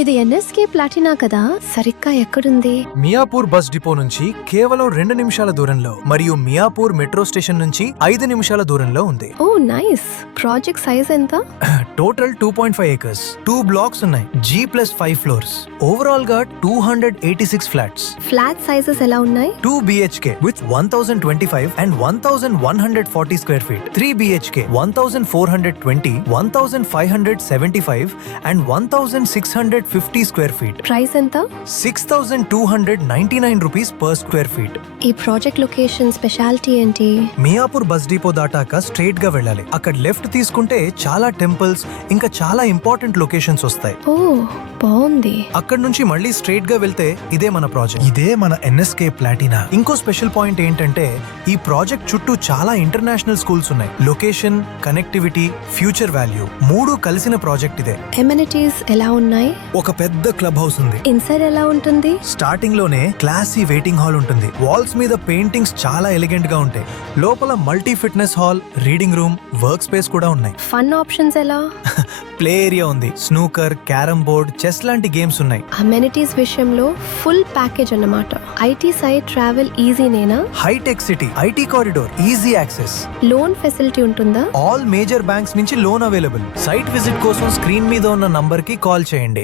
ఇది ఎన్ఎస్కే ప్లాటినా కదా, సరిగ్గా ఎక్కడుంది? మియాపూర్ బస్ డిపో నుంచి కేవలం 2 నిమిషాల దూరంలో మరియు మియాపూర్ మెట్రో స్టేషన్ నుంచి 5 నిమిషాల దూరంలో ఉంది. ఓ నైస్. ప్రాజెక్ట్ సైజ్ ఎంత? టోటల్ 2.5 acres, 2 blocks ఉన్నాయి, G+5 floors. ఓవరాల్ గా 286 ఫ్లాట్స్. ఫ్లాట్ సైజెస్ ఎలా ఉన్నాయి? 2 BHK with 1025 and 1140 square feet. 3 BHK 1420, 1575 and 1650 square feet. Price ఎంత? 6299 rupees per square feet. ఈ ప్రాజెక్ట్ లొకేషన్ స్పెషాలిటీ ఏంటి? మియాపూర్ బస్ డిపో దాటాక straight గా వెళ్ళాలి. అక్కడ లెఫ్ట్ తీసుకుంటే చాలా టెంపుల్స్ ఇంకా చాలా ఇంపార్టెంట్ లొకేషన్స్ వస్తాయి. ఓ బాగుంది. అక్కడ నుంచి మళ్ళీ స్ట్రైట్ గా వెళ్తే ఇదే మన ప్రాజెక్ట్. ఇదే మన ఎన్ఎస్కే ప్లాటినా. ఇంకో స్పెషల్ పాయింట్ ఏంటంటే ఈ ప్రాజెక్ట్ చుట్టూ చాలా ఇంటర్నేషనల్ స్కూల్స్ ఉన్నాయి. లొకేషన్, కనెక్టివిటీ, ఫ్యూచర్ వాల్యూ మూడు కలిసిన ప్రాజెక్ట్ ఇదే. ఎమ్యూనిటీస్ ఎలా ఉన్నాయి? ఒక పెద్ద క్లబ్ హౌస్ ఉంది. ఇన్సైడ్ ఎలా ఉంటుంది? స్టార్టింగ్ లోనే క్లాసీ వెయిటింగ్ హాల్ ఉంటుంది. వాల్స్ మీద పెయింటింగ్స్ చాలా ఎలిగెంట్ గా ఉంటాయి. లోపల multi fitness hall, reading room, work space కూడా ఉన్నాయి. ఫన్ ఆప్షన్స్ ఎలా? ప్లే ఏరియా ఉంది, స్నూకర్, క్యారమ్ బోర్డ్, చెస్ లాంటి గేమ్స్ ఉన్నాయి. అమ్యూనిటీస్ విషయంలో ఫుల్ ప్యాకేజ్ అన్నమాట. ఐటీ సైడ్ ట్రావెల్ ఈజీనేనా? హైటెక్ City, IT corridor, easy access. Loan facility ఉంటుందా? ఆల్ మేజర్ బ్యాంక్స్ నుంచి లోన్ అవైలబుల్. సైట్ విజిట్ కోసం స్క్రీన్ మీద ఉన్న నంబర్ కి కాల్ చేయండి.